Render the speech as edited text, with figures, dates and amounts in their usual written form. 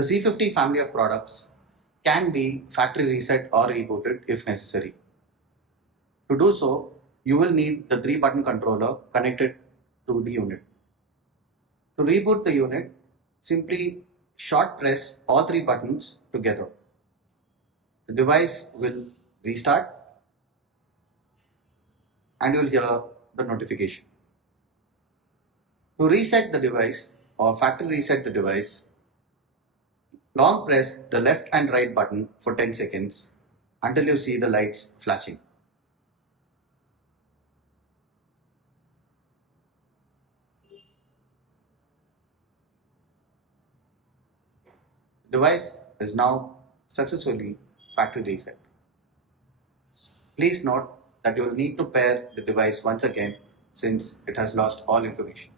The C50 family of products can be factory reset or rebooted if necessary. To do so, you will need the 3-button controller connected to the unit. To reboot the unit, simply short press all 3 buttons together. The device will restart and you will hear the notification. To reset the device or factory reset the device, long press the left and right button for 10 seconds until you see the lights flashing. The device is now successfully factory reset. Please note that you will need to pair the device once again since it has lost all information.